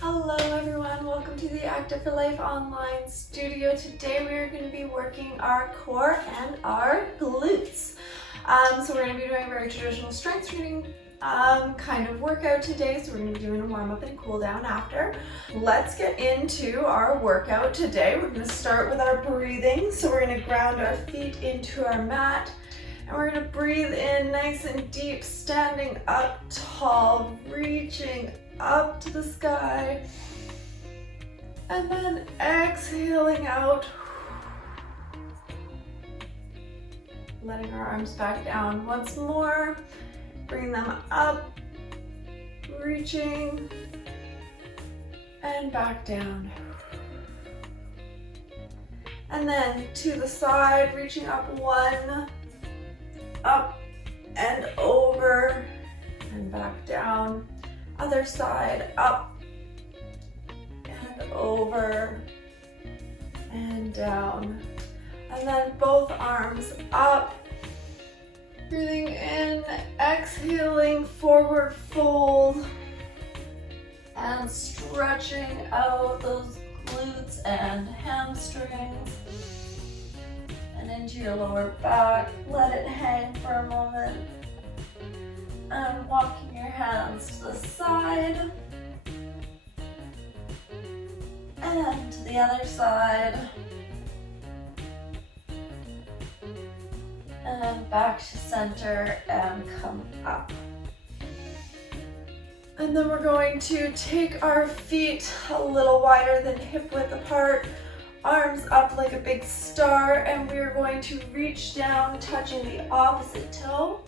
Hello everyone, welcome to the Active for Life online studio. Today we are going to be working our core and our glutes. So we're going to be doing a very traditional strength training kind of workout today. So we're going to be doing a warm up and cool down after. Let's get into our workout today. We're going to start with our breathing. So we're going to ground our feet into our mat. And we're going to breathe in nice and deep, standing up tall, reaching up to the sky. And then exhaling out. Letting our arms back down once more. Bring them up, reaching, and back down. And then to the side, reaching up one, up and over, and back down. Other side, up and over, and down. And then both arms up. Breathing in, exhaling, forward fold, and stretching out those glutes and hamstrings, and into your lower back. Let it hang for a moment, and walking your hands to the side, and to the other side. And back to center and come up. And then we're going to take our feet a little wider than hip width apart, arms up like a big star, and we're going to reach down, touching the opposite toe,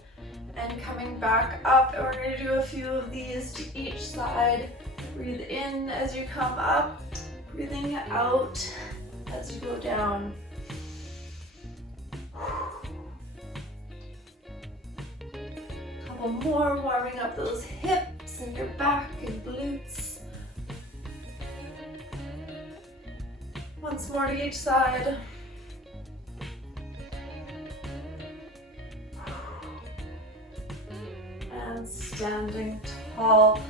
and coming back up. And we're going to do a few of these to each side. Breathe in as you come up, breathing out as you go down. Couple more, warming up those hips and your back and glutes. Once more to each side. And standing tall.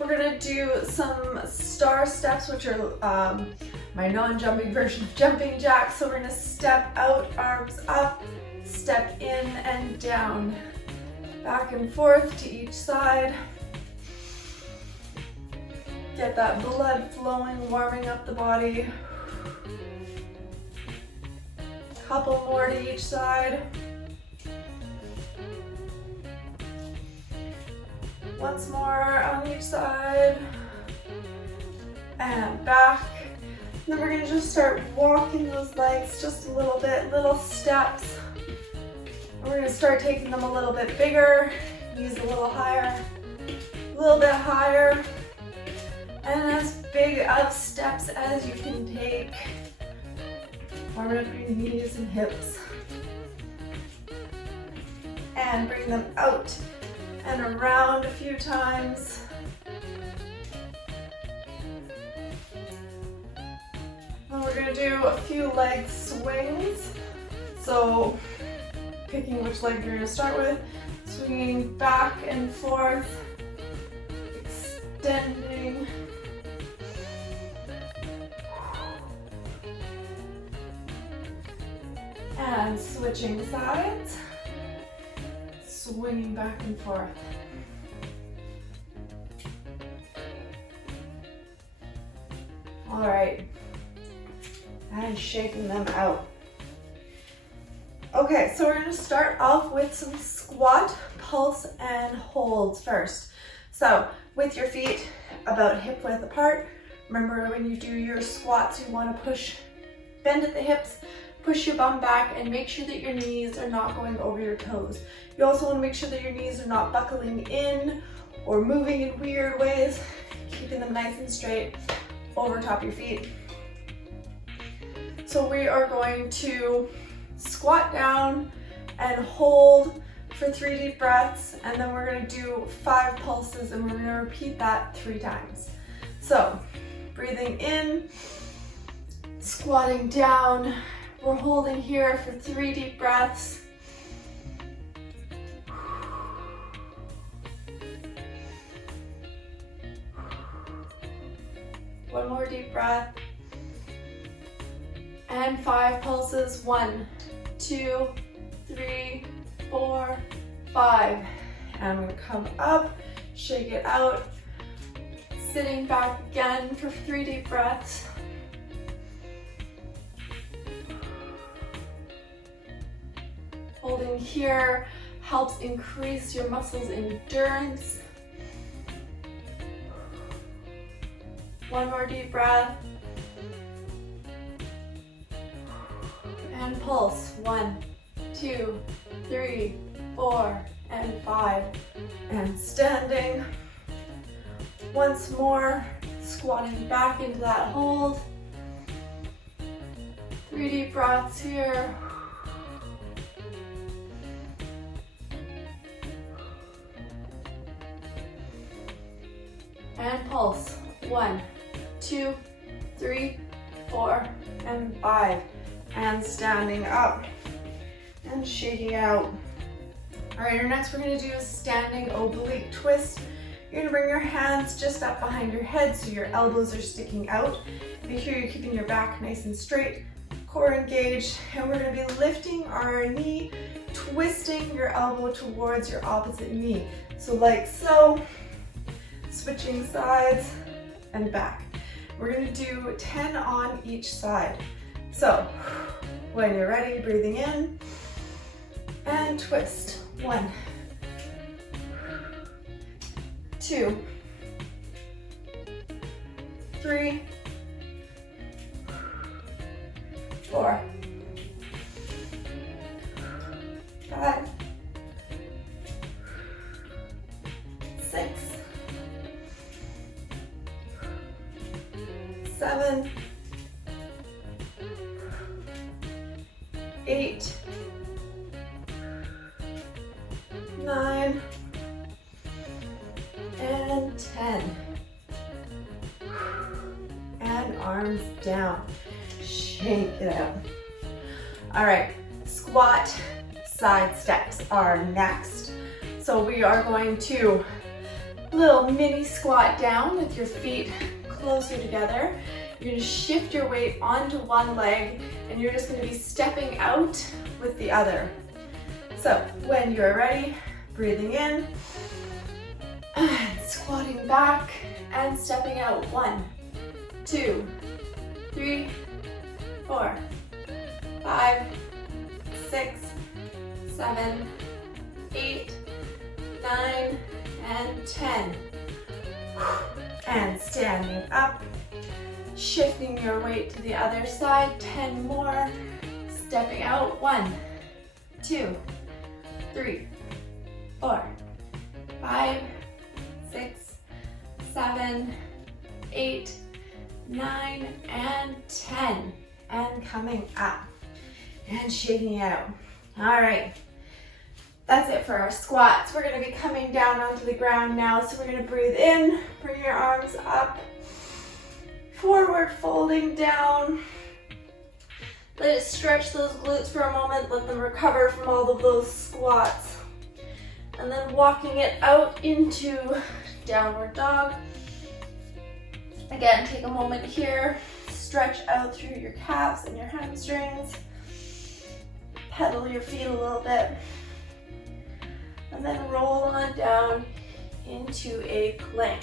We're gonna do some star steps, which are my non-jumping version of jumping jacks. So we're gonna step out, arms up, step in and down. Back and forth to each side. Get that blood flowing, warming up the body. Couple more to each side. Once more on each side. And back. And then we're going to just start walking those legs just a little bit, little steps. We're going to start taking them a little bit bigger, knees a little higher, a little bit higher, and as big of steps as you can take. Warming up your knees and hips. And bring them out and around a few times. And we're going to do a few leg swings. So picking which leg you're going to start with, swinging back and forth, extending, and switching sides, swinging back and forth. All right, and shaking them out. Okay, so we're going to start off with some squat, pulse, and holds first. So with your feet about hip width apart, remember when you do your squats, you want to bend at the hips, push your bum back, and make sure that your knees are not going over your toes. You also want to make sure that your knees are not buckling in or moving in weird ways, keeping them nice and straight over top of your feet. So we are going to squat down and hold for 3 deep breaths, and then we're going to do 5 pulses, and we're going to repeat that 3 times. So breathing in, squatting down, we're holding here for 3 deep breaths. One more deep breath. And 5 pulses. 1, 2, 3, 4, 5. And I'm going to come up, shake it out. Sitting back again for 3 deep breaths. Holding here helps increase your muscles' endurance. 1 more deep breath. And pulse. 1, 2, 3, 4, and 5. And standing. Once more, squatting back into that hold. 3 deep breaths here. And pulse. 1, 2, 3, 4, and 5. And standing up and shaking out. All right, next we're going to do a standing oblique twist. You're going to bring your hands just up behind your head so your elbows are sticking out. Make sure you're keeping your back nice and straight, core engaged, and we're going to be lifting our knee, twisting your elbow towards your opposite knee. So like so, switching sides and back. We're going to do 10 on each side. So when you're ready, breathing in and twist. 1, 2, 3, 4, 5, 6, 7, 8, 9, and 10. And arms down. Shake it out. All right, squat side steps are next. So we are going to little mini squat down with your feet closer together. You're going to shift your weight onto one leg and you're just going to be stepping out with the other. So when you're ready, breathing in, and squatting back and stepping out. 1, 2, 3, 4, 5, 6, 7, 8, 9, and 10. And standing up, shifting your weight to the other side. 10 more. Stepping out. 1, 2, 3, 4, 5, 6, 7, 8, 9, and 10. And coming up and shaking out. All right, that's it for our squats. We're going to be coming down onto the ground now. So we're going to breathe in, bring your arms up, forward folding down. Let it stretch those glutes for a moment. Let them recover from all of those squats. And then walking it out into downward dog. Again, take a moment here. Stretch out through your calves and your hamstrings. Pedal your feet a little bit. And then roll on down into a plank.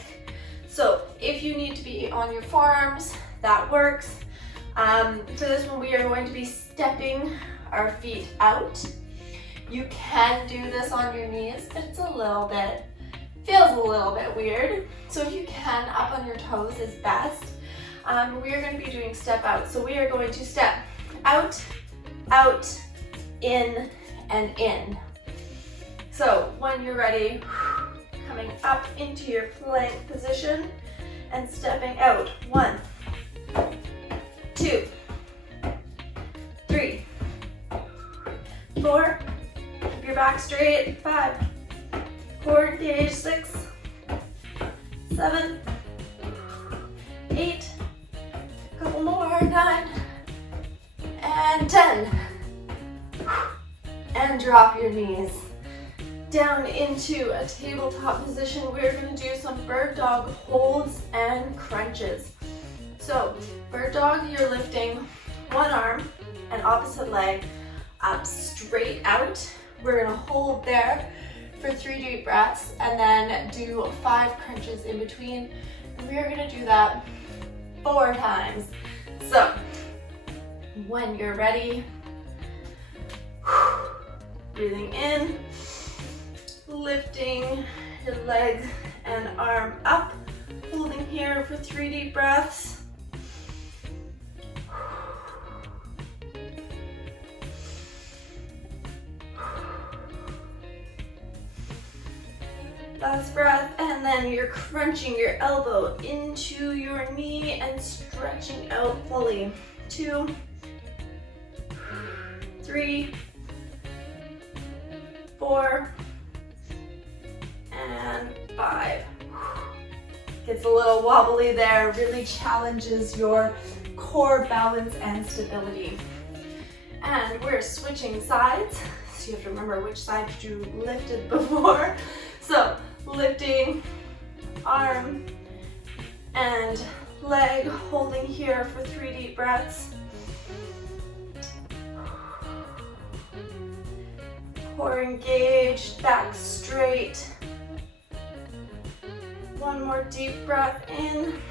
So if you need to be on your forearms, that works. For this one, we are going to be stepping our feet out. You can do this on your knees, but it's feels a little bit weird. So if you can, up on your toes is best. We are going to be doing step out. So we are going to step out, out, in, and in. So when you're ready, coming up into your plank position and stepping out. 1, 2, 3, 4, keep your back straight. 5, core engaged. 6, 7, 8, a couple more. 9, and 10. And drop your knees down into a tabletop position. We're going to do some bird dog holds and crunches. So for dog, you're lifting one arm and opposite leg up straight out. We're gonna hold there for 3 deep breaths and then do 5 crunches in between. And we are gonna do that 4 times. So when you're ready, breathing in, lifting your leg and arm up, holding here for 3 deep breaths. Last breath, and then you're crunching your elbow into your knee and stretching out fully. 2, 3, 4, and 5. Gets a little wobbly there, really challenges your core balance and stability. And we're switching sides, so you have to remember which side you lifted before. So lifting arm and leg, holding here for 3 deep breaths. Core engaged, back straight. 1 more deep breath in.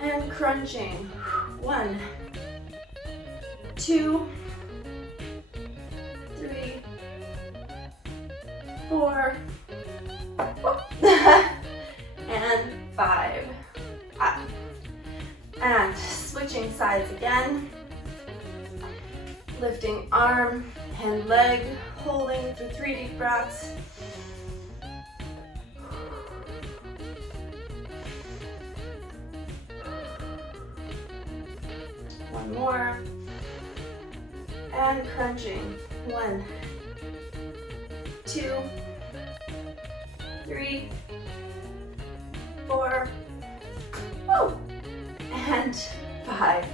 And crunching. 1, 2, 3, 4, and 5. Up. And switching sides again. Lifting arm and leg, holding for 3 deep breaths. One more. And crunching. 1, 2, 3, 4, and 5,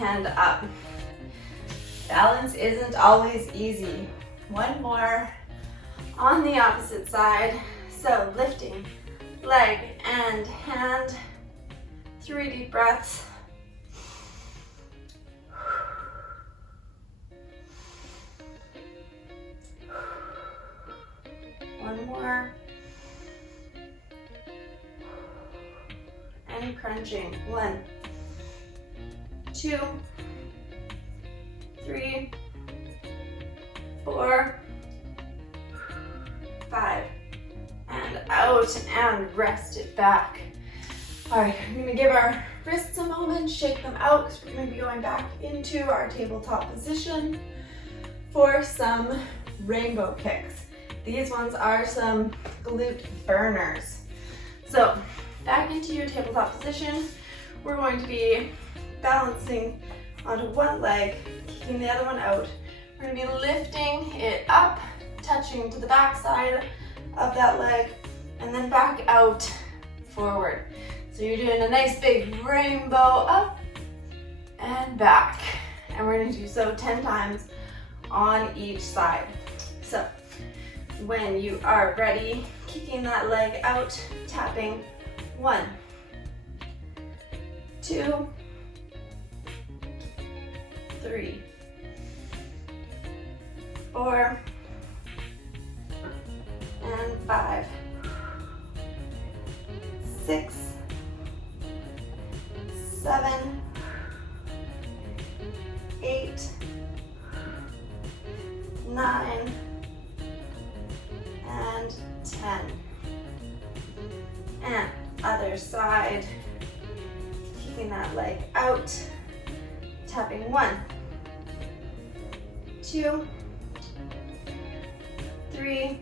and up. Balance isn't always easy. 1 more on the opposite side. So lifting leg and hand, 3 deep breaths. One more. And crunching. 1, 2, 3, 4, 5, and out, and rest it back. All right, I'm gonna give our wrists a moment, shake them out, because we're gonna be going back into our tabletop position for some rainbow kicks. These ones are some glute burners. So back into your tabletop position, we're going to be balancing onto one leg, kicking the other one out. We're gonna be lifting it up, touching to the back side of that leg, and then back out, forward. So you're doing a nice big rainbow up and back. And we're gonna do so 10 times on each side. So when you are ready, kicking that leg out, tapping. 1, 2, 3, 4, and 5, 6, 7, 8, 9, and 10. And other side, kicking that leg out, tapping. 1, 2, 3,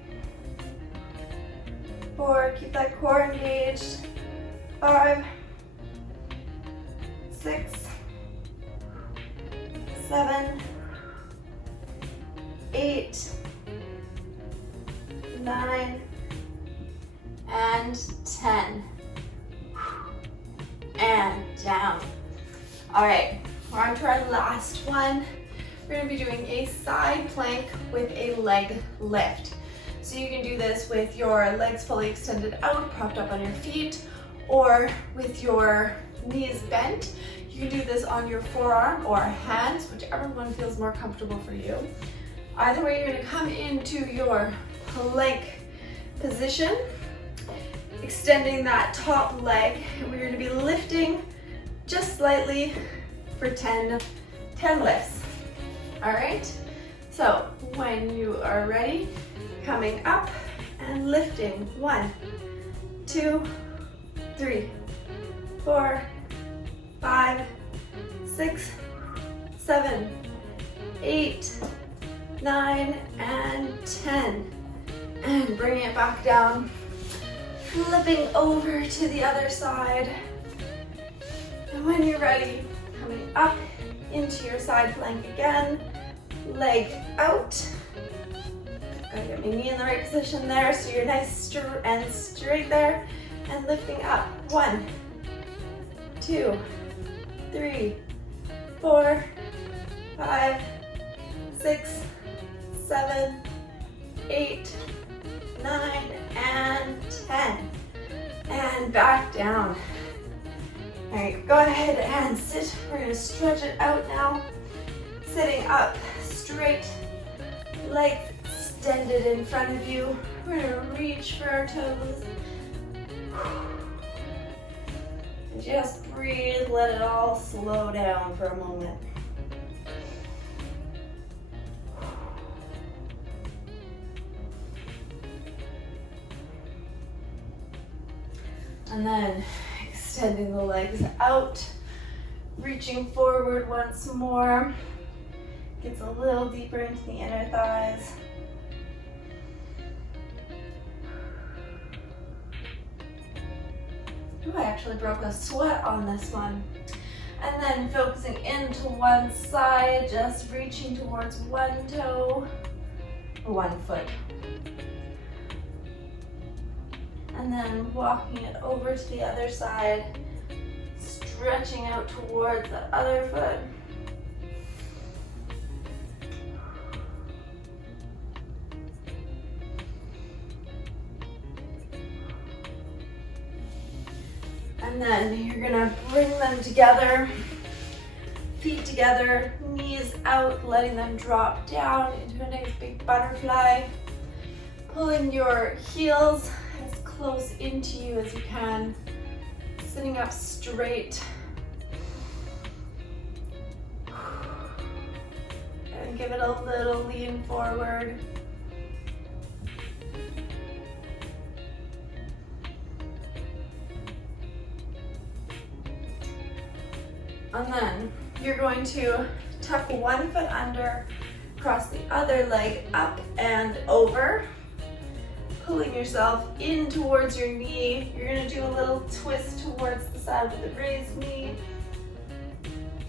4, keep that core engaged. 5, 6, 7, 8, 9, and 10. And down. All right, we're on to our last one. We're gonna be doing a side plank with a leg lift. So you can do this with your legs fully extended out, propped up on your feet, or with your knees bent. You can do this on your forearm or hands, whichever one feels more comfortable for you. Either way, you're going to come into your plank position, extending that top leg, and we're going to be lifting just slightly for 10 lifts. All right, so when you are ready, coming up and lifting 1, 2, 3, 4, 5, 6, 7, 8, 9, and 10. And bring it back down, flipping over to the other side. And when you're ready, coming up into your side plank again, leg out. Gotta get my knee in the right position there so you're nice and straight there. And lifting up. 1, 2, 3, 4, 5, 6, 7, 8, 9, and 10. And back down. All right, go ahead and sit. We're gonna stretch it out now. Sitting up straight, legs extended in front of you. We're gonna reach for our toes. And just breathe, let it all slow down for a moment. And then extending the legs out, reaching forward once more. Gets a little deeper into the inner thighs. Ooh, I actually broke a sweat on this one. And then focusing into one side, just reaching towards one toe, or 1 foot. And then walking it over to the other side, stretching out towards the other foot. And then you're gonna bring them together, feet together, knees out, letting them drop down into a nice big butterfly. Pulling your heels as close into you as you can, sitting up straight. And give it a little lean forward. And then you're going to tuck 1 foot under, cross the other leg up and over, pulling yourself in towards your knee. You're gonna do a little twist towards the side with the raised knee.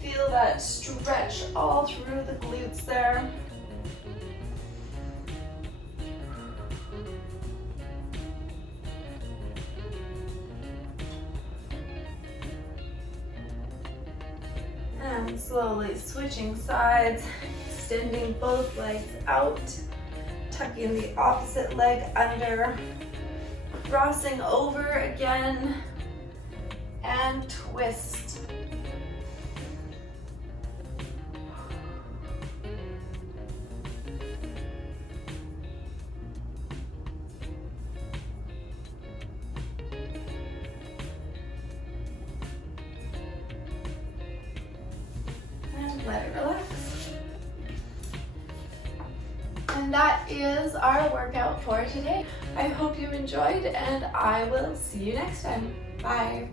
Feel that stretch all through the glutes there. And slowly switching sides, extending both legs out, tucking the opposite leg under, crossing over again, and twist. Let it relax. And that is our workout for today. I hope you enjoyed, and I will see you next time. Bye.